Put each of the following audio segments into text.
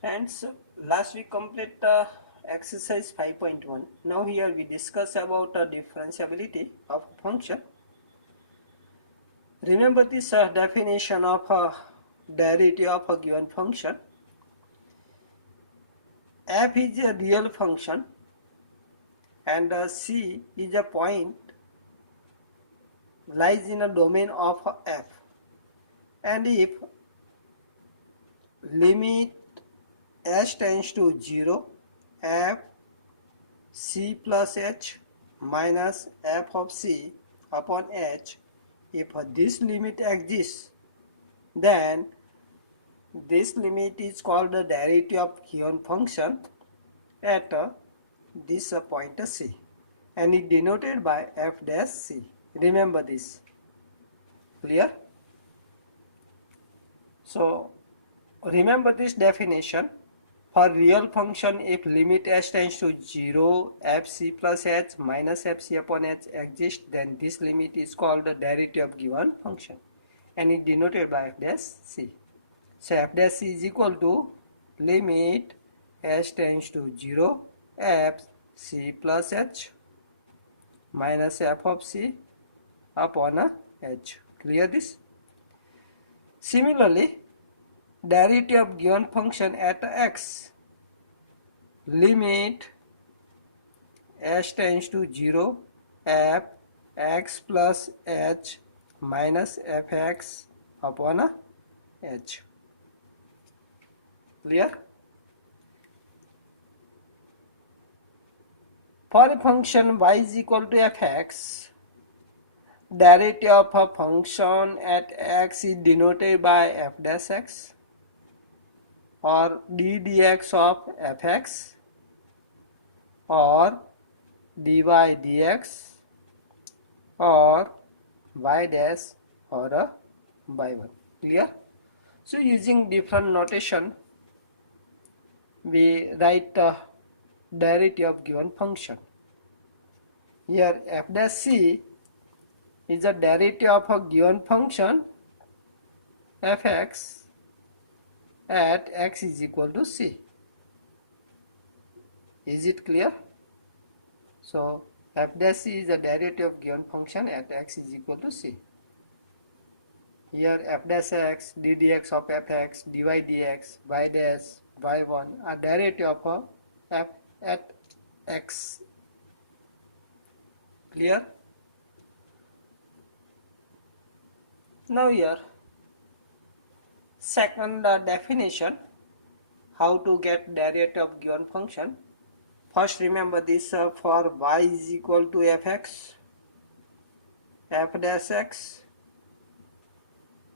Friends, last we complete exercise 5.1. Now here we discuss about differentiability of a function. Remember this definition of derivative of a given function. F is a real function and C is a point lies in a domain of F. And if limit h tends to 0, f c plus h minus f of c upon h, if this limit exists, then this limit is called the derivative of given function at this point c, and it denoted by f dash c. Remember this. Clear? So remember this definition. For real function, if limit h tends to 0, fc plus h minus fc upon h exists, then this limit is called the derivative of given function, and it denoted by f dash c. So f dash c is equal to limit h tends to 0, fc plus h minus f of c upon h. Clear this? Similarly, derivative of given function at x, limit h tends to 0, f x plus h minus fx upon h. Clear? For a function y is equal to fx, derivative of a function at x is denoted by f dash x or d dx of fx or dy dx or y dash or a y1. Clear? So using different notation, we write the derivative of given function. Here f dash c is the derivative of a given function fx at x is equal to c. Is it clear? So f dash c is the derivative of given function at x is equal to c. Here f dash x, d dx of fx, dy dx, y dash, y1 are derivative of f at x. Clear? Now here, second definition, how to get derivative of given function. First remember this, for y is equal to fx, f dash x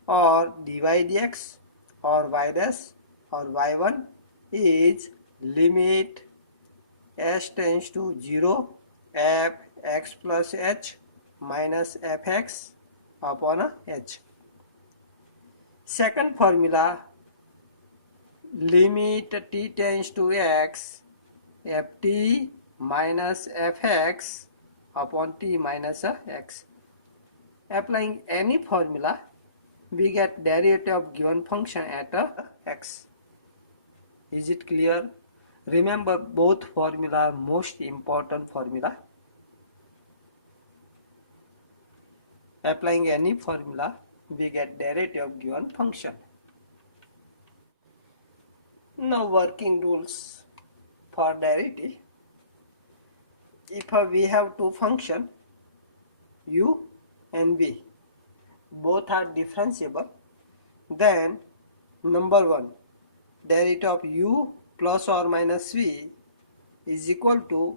or dy dx or y dash or y1 is limit h tends to 0, f x plus h minus fx upon h. Second formula, limit t tends to x, ft minus fx upon t minus x. Applying any formula, we get derivative of given function at x. Is it clear? Remember, both formula are most important formula. Applying any formula, we get derivative of given function. Now working rules for derivative. If we have two functions u and v, both are differentiable, then number one, derivative of u plus or minus v is equal to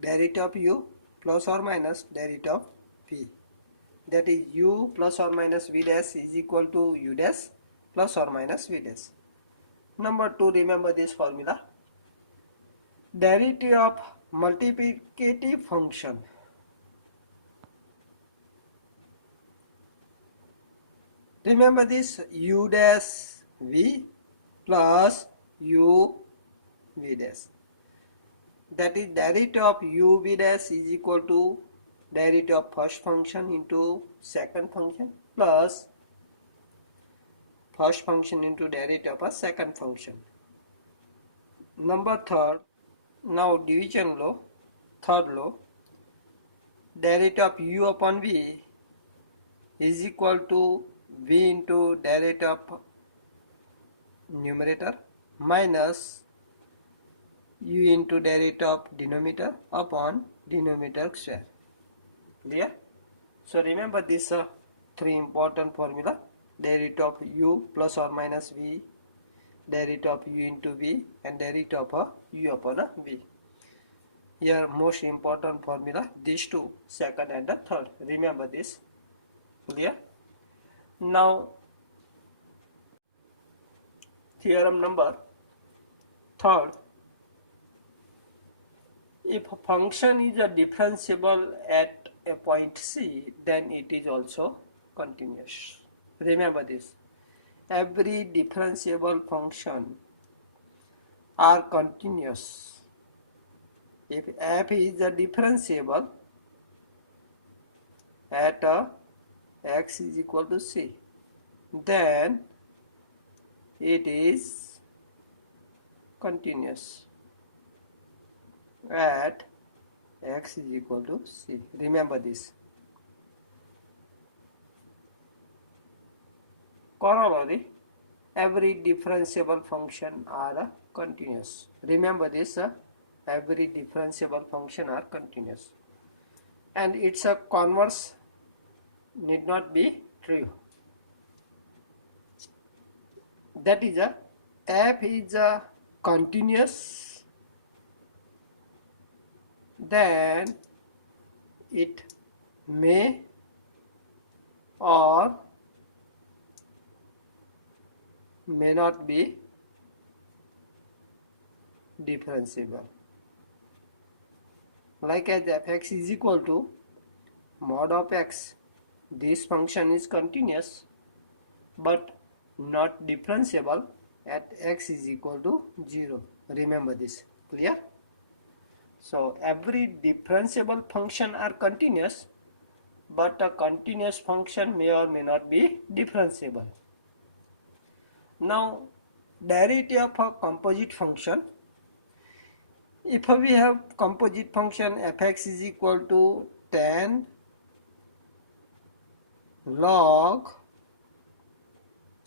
derivative of u plus or minus derivative of v. That is u plus or minus v dash is equal to u dash plus or minus v dash. Number two, remember this formula. Derivative of multiplicative function. Remember this, u dash v plus u v dash. That is derivative of u v dash is equal to derivative of first function into second function plus first function into derivative of a second function. Number third, now division law, third law, derivative of u upon v is equal to v into derivative of numerator minus u into derivative of denominator upon denominator square. Clear? So remember this three important formula: derivative of u plus or minus v, derivative of u into v, and derivative of u upon v. Here most important formula, these two, second and the third. Remember this. Clear? Now theorem number third. If a function is a differentiable at a point C, then it is also continuous. Remember this. Every differentiable function are continuous. If f is a differentiable at a x is equal to c, then it is continuous at x is equal to c. Remember this. Corollary, every differentiable function are continuous. Remember this, every differentiable function are continuous. And its a converse need not be true. That is, f is a continuous, then it may or may not be differentiable. Like as f(x) is equal to mod of x, this function is continuous but not differentiable at x is equal to 0. Remember this. Clear? So every differentiable function are continuous, but a continuous function may or may not be differentiable. Now derivative of a composite function. If we have composite function f(x) is equal to tan log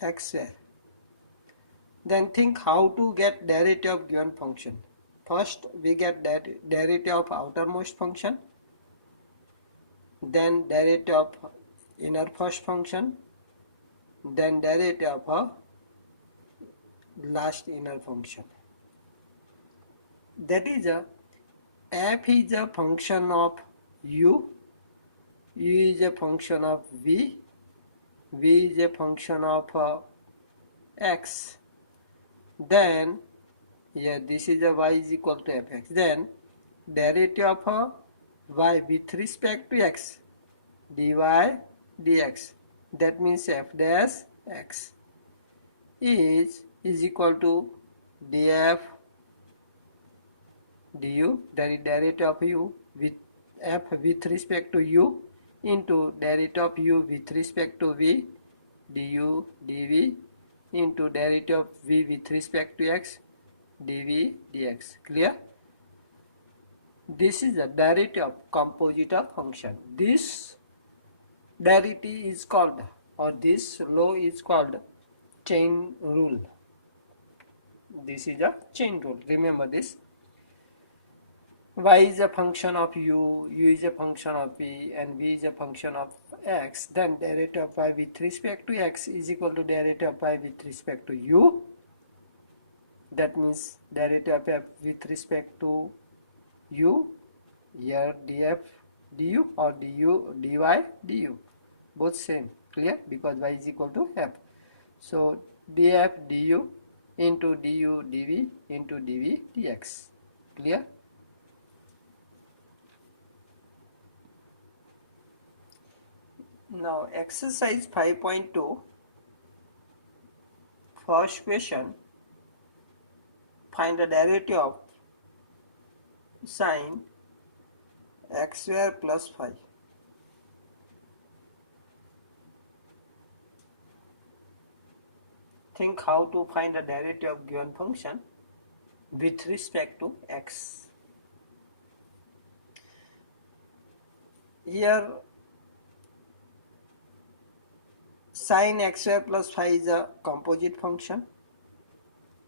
x square, then think how to get derivative of given function. First we get derivative of outermost function, then derivative of inner first function, then derivative of last inner function. That is, f is a function of u is a function of v is a function of x, then here this is a y is equal to fx, then derivative of y with respect to x, dy dx, that means f dash x is equal to df du, that is derivative of u with f with respect to u into derivative of u with respect to v du dv into derivative of v with respect to x dv dx. Clear? This is the derivative of composite of function. This derivative is called, or this law is called, chain rule. This is a chain rule. Remember this. Y is a function of u is a function of v, and v is a function of x, then derivative of y with respect to x is equal to derivative of y with respect to u. That means derivative of f with respect to u, here df du or du dy du, both same. Clear? Because y is equal to f. So df du into du dv into dv dx. Clear? Now exercise 5.2, first question, find the derivative of sine x square plus 5. think how to find the derivative of given function with respect to x. Here sin x square plus phi is a composite function.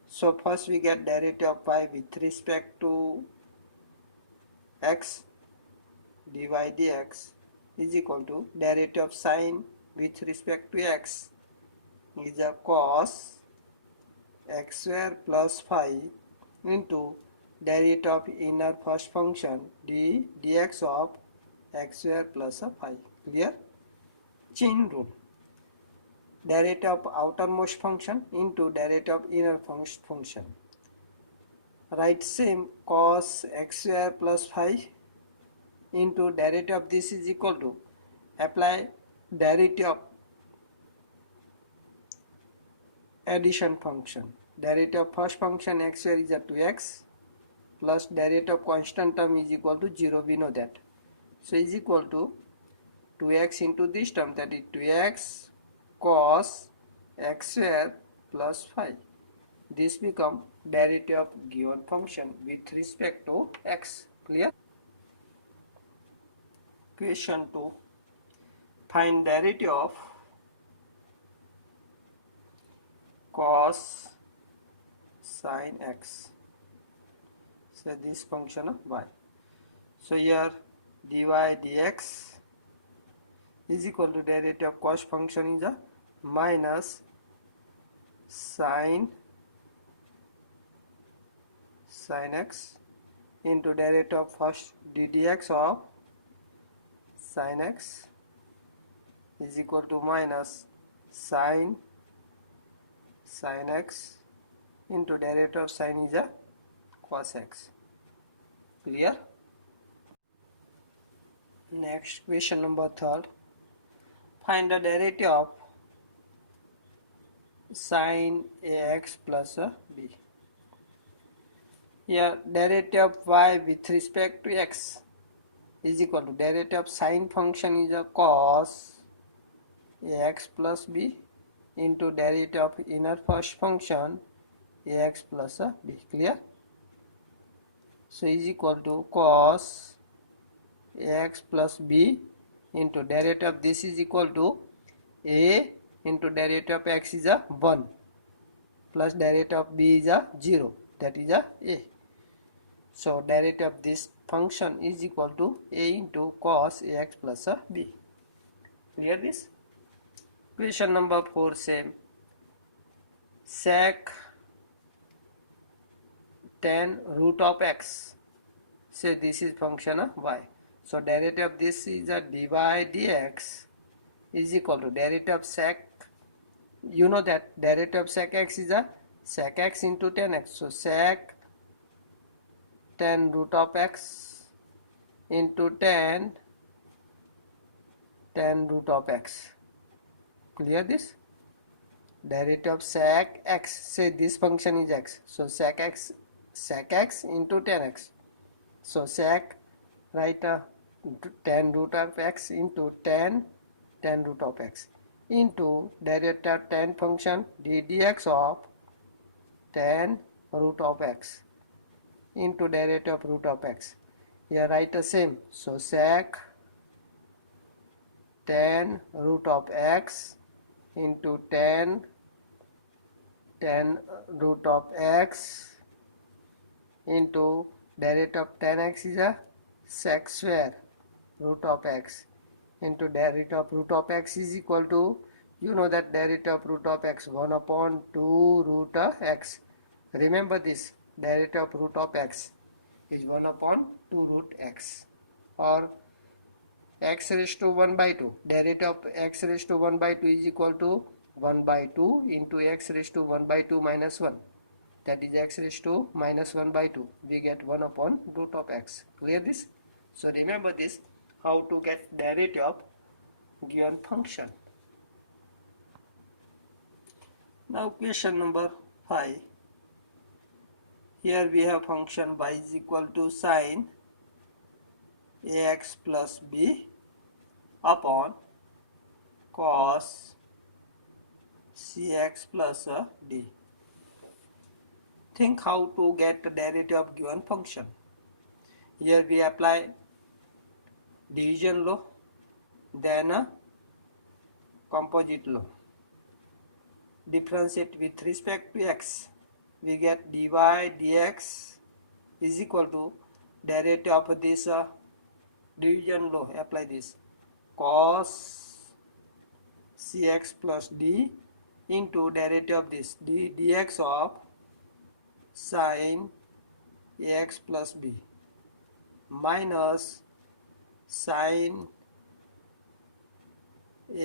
So first we get derivative of phi with respect to x, dy dx is equal to derivative of sine with respect to x is a cos x square plus phi into derivative of inner first function dx of x square plus a phi. Clear? Chain rule. Derivative of outermost function into derivative of inner function. Write same cos x square plus phi into derivative of this is equal to apply derivative of addition function. Derivative of first function x square is a 2x plus derivative of constant term is equal to 0. We know that. So is equal to 2x into this term, that is 2x cos x square plus phi. This become derivative of given function with respect to x. Clear? Question 2. Find derivative of cos sin x. So this function of y. So here dy dx is equal to derivative of cos function is a minus sin x into derivative of first ddx of sin x is equal to minus sin x into derivative of sin is a cos x. Clear? Next, question number 3. Find the derivative of sin ax plus b. Here derivative of y with respect to x is equal to derivative of sin function is a cos ax plus b into derivative of inner first function ax plus b. Clear? So is equal to cos ax plus b into derivative of this is equal to a into derivative of x is a 1 plus derivative of b is a 0, that is a. So derivative of this function is equal to a into cos ax plus b. Clear this? Question number 4, same. Sec tan root of x. Say this is function of y. So derivative of this is a dy dx is equal to derivative of sec. You know that derivative of sec x is a sec x into tan x. So sec tan root of x into tan root of x. Clear this? Derivative of sec x. Say this function is x. So sec x into tan x. So sec, write tan root of x into tan root of x into derivative of tan function dx of tan root of x into derivative of root of x. Here write the same. So sec tan root of x into tan root of x into derivative of tan x is a sec square root of x into derivative of root of x is equal to, you know that derivative of root of x 1 upon 2 root of x. Remember this, derivative of root of x is 1 upon 2 root x, or x raised to 1 by 2. Derivative of x raised to 1 by 2 is equal to 1 by 2 into x raised to 1 by 2 minus 1. That is x raised to minus 1 by 2. We get 1 upon root of x. Clear this? So remember this, how to get derivative of given function. Now question number 5. Here we have function y is equal to sin ax plus b upon cos cx plus d. Think how to get the derivative of given function. Here we apply division law, then a composite law. Differentiate with respect to x. We get dy dx is equal to derivative of this division law. Apply this cos cx plus d into derivative of this dx of sin ax plus b minus sin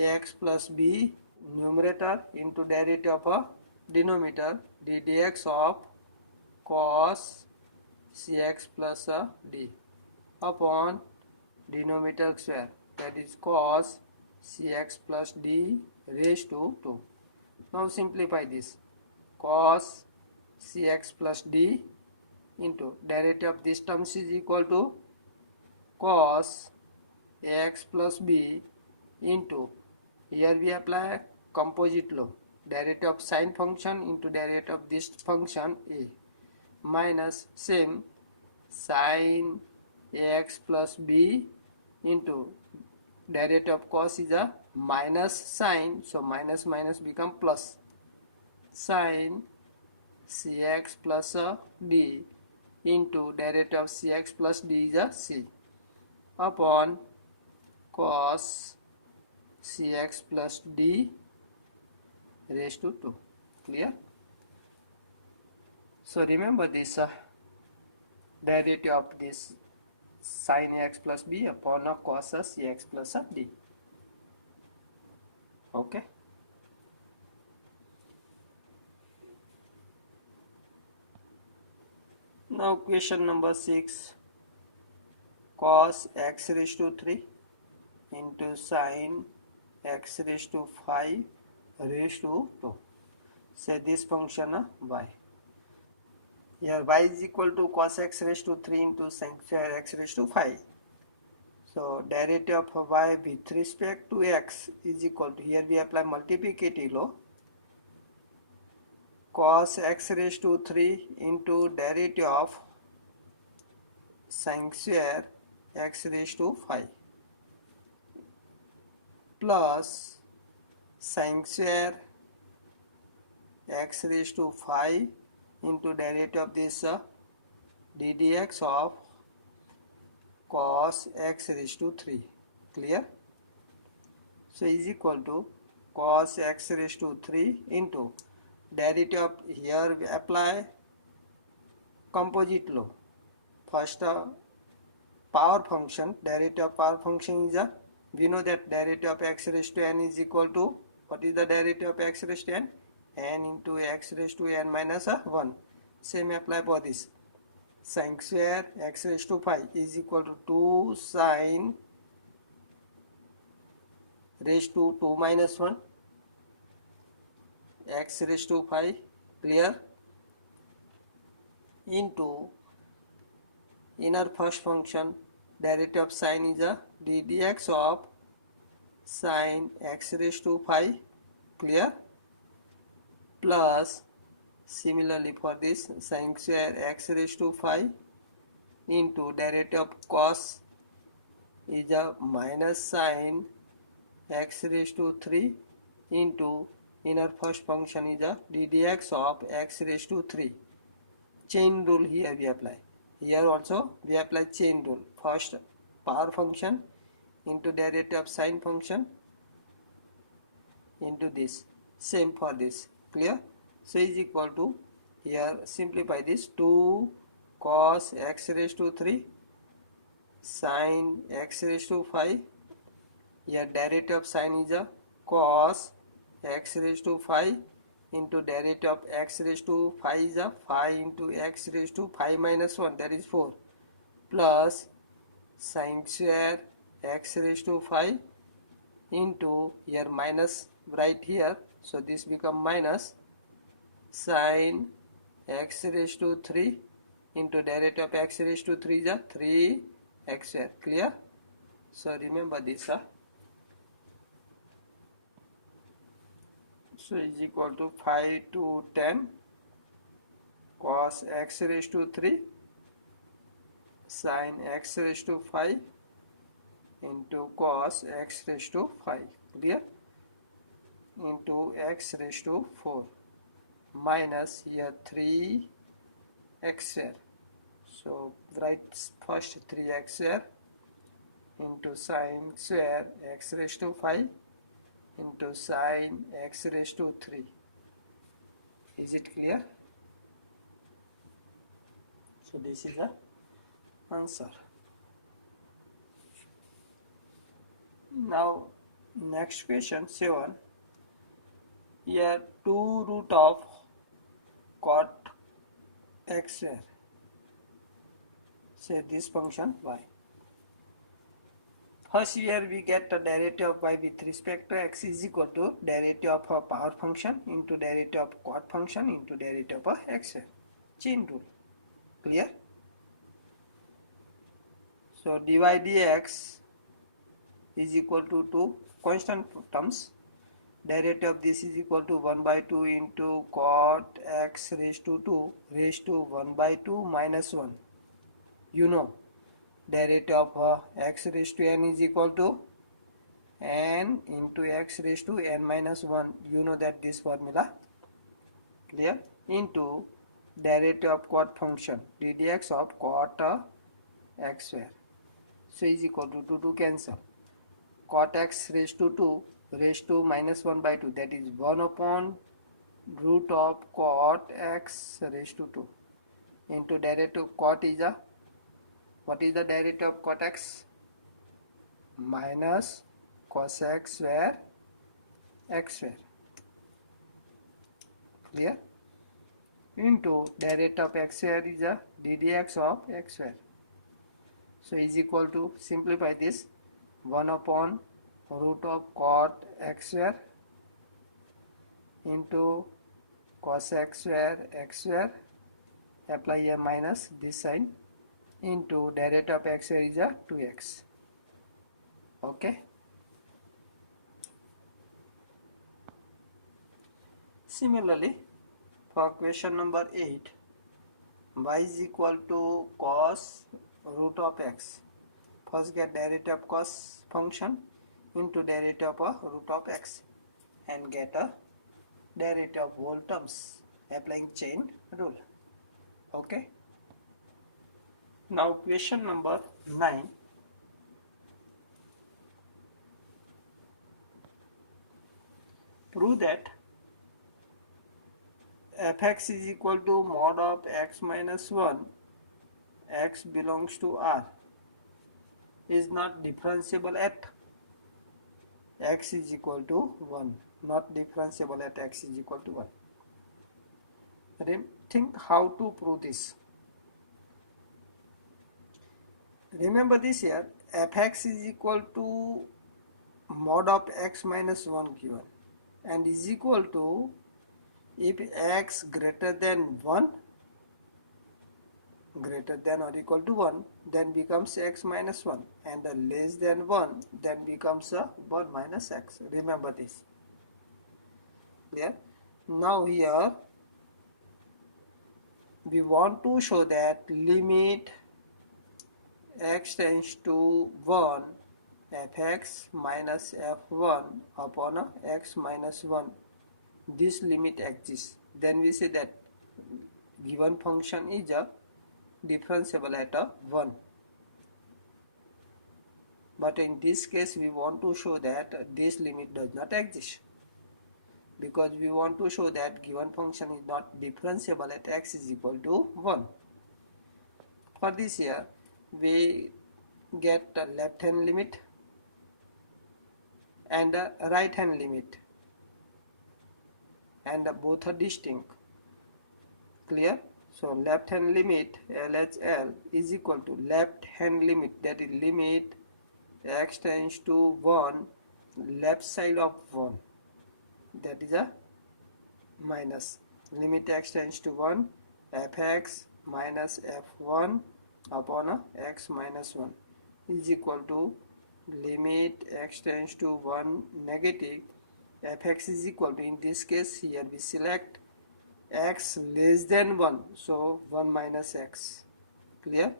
ax plus b numerator into derivative of a denominator dx of cos cx plus d upon denominator square, that is cos cx plus d raised to 2. Now simplify this. Cos cx plus d into derivative of this terms is equal to cos ax plus b into, here we apply composite law, derivative of sine function into derivative of this function a minus same sin ax plus b into derivative of cos is a minus sine, so minus minus become plus, sin cx plus d into derivative of cx plus d is a c upon cos cx plus d raised to 2. Clear? So remember this derivative of this sin ax plus b upon cos cx plus d. Okay. Now question number 6. Cos x raised to 3 into sin x raised to 5 raised to 2. Say this function y. Here y is equal to cos x raised to 3 into sin x raised to 5. So derivative of y with respect to x is equal to, here we apply multiplicative law, cos x raised to 3 into derivative of sin square x raised to 5 plus sin square x raised to 5 into derivative of this ddx of cos x raised to 3. Clear? So is equal to cos x raised to 3 into derivative of, here we apply composite law. First power function, derivative of power function is a, we know that derivative of x raised to n is equal to, what is the derivative of x raised to n? N into x raised to n minus 1. Same apply for this. Sin square x raised to 5 is equal to 2 sin raised to 2 minus 1 x raised to 5, clear, into inner first function, derivative of sin is a ddx of sin x raised to 5, clear, plus similarly for this sin square x raised to 5 into derivative of cos is a minus sin x raised to 3 into inner first function is a ddx of x raised to 3. Chain rule here we apply. Here also we apply chain rule. First power function into derivative of sine function into this. Same for this. Clear? So is equal to, here simplify this, 2 cos x raised to 3 sin x raised to 5. Here derivative of sine is a cos x raised to 5 into derivative of x raised to 5 is a 5 into x raised to 5 minus 1, that is 4, plus sin square x raised to 5 into, here minus right here, so this become minus sin x raised to 3 into derivative of x raised to 3 is a 3x square. Clear? So remember this. So is equal to 5 to 10 cos x raised to 3 sin x raised to 5 into cos x raised to 5, clear, into x raised to 4 minus here 3 x square. So write first 3x square into sin square x raised to 5 into sin x raised to 3. Is it clear? So this is the answer. Now next question 7. Here 2 root of cot x square. Say this function y. First here we get the derivative of y with respect to x is equal to derivative of a power function into derivative of cot function into derivative of a x square. Chain rule. Clear? So dy dx is equal to 2 constant terms. Derivative of this is equal to 1 by 2 into cot x raised to 2 raised to 1 by 2 minus 1. You know, derivative of x raised to n is equal to n into x raised to n minus 1. You know that this formula. Clear? Into derivative of cot function ddx of cot x square. So is equal to 2 to cancel. Cot x raised to 2 raised to minus 1 by 2, that is 1 upon root of cot x raised to 2 into derivative cot is a, what is the derivative of cot x? Minus cos x square x square. Clear? Into derivative of x square is a ddx of x square. So is equal to, simplify this, 1 upon root of cot x square into cos x square, apply a minus this sign, into derivative of x square is a 2x. Okay. Similarly, for question number 8, y is equal to cos root of x. First get derivative of cos function into derivative of root of x and get a derivative of whole terms applying chain rule. Okay. Now question number 9. Prove that fx is equal to mod of x minus 1, x belongs to R, is not differentiable at x is equal to 1. Not differentiable at x is equal to 1. Think how to prove this. Remember this here, fx is equal to mod of x minus 1 given and is equal to, if x greater than 1, greater than or equal to 1, then becomes x minus 1, and the less than 1 then becomes a 1 minus x. Remember this. Clear? Now here we want to show that limit x tends to 1 fx minus f1 upon x minus 1, this limit exists. Then we say that given function is a differentiable at a 1. But in this case we want to show that this limit does not exist, because we want to show that given function is not differentiable at x is equal to 1. For this here we get a left hand limit and a right hand limit, and both are distinct. Clear? So left hand limit LHL is equal to left hand limit, that is limit x tends to 1 left side of 1, that is a minus limit x tends to 1 fx minus f1 upon x minus 1 is equal to limit x tends to 1 negative fx is equal to, in this case here we select x less than 1, so 1 minus x, clear,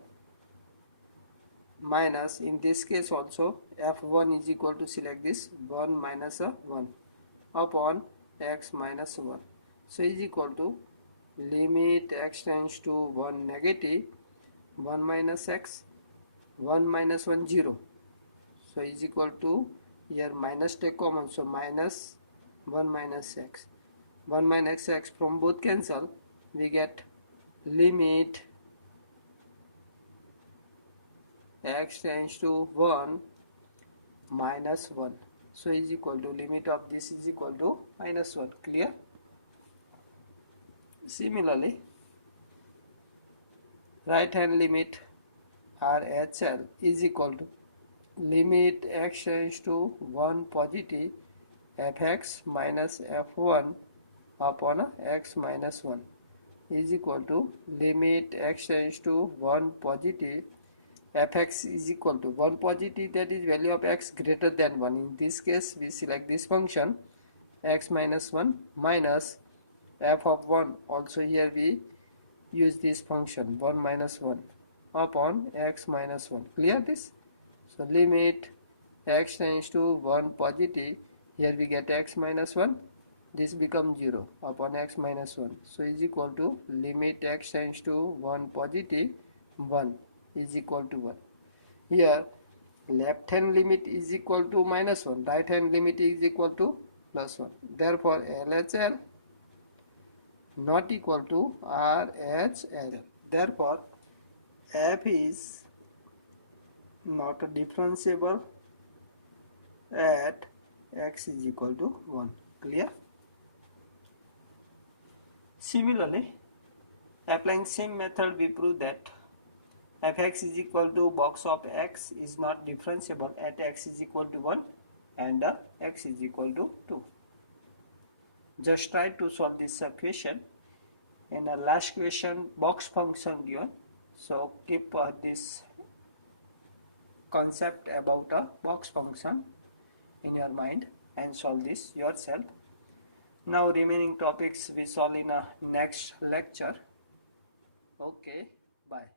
minus in this case also f1 is equal to, select this 1 minus 1 upon x minus 1, so is equal to limit x tends to 1 negative 1 minus x 1 minus 1 0, so is equal to, here minus take common, so minus 1 minus x 1 minus x, from both cancel we get limit x tends to 1 minus 1, so is equal to, limit of this is equal to minus 1, clear. Similarly, right hand limit RHL is equal to limit x tends to 1 positive fx minus f1 upon x minus 1 is equal to limit x tends to 1 positive fx is equal to 1 positive, that is value of x greater than 1. In this case we select this function x minus 1 minus f of 1, also here we use this function 1 minus 1 upon x minus 1, clear this. So limit x tends to 1 positive, here we get x minus 1, this becomes 0 upon x minus 1, so is equal to limit x tends to 1 positive 1 is equal to 1. Here left hand limit is equal to minus 1, right hand limit is equal to plus 1, therefore LHL not equal to RHL, therefore f is not differentiable at x is equal to 1, clear. Similarly, applying same method, we prove that fx is equal to box of x is not differentiable at x is equal to 1 and x is equal to 2. Just try to solve this question. In the last question, box function given, so keep this concept about a box function in your mind and solve this yourself. Now remaining topics we solve in a next lecture. Okay, bye.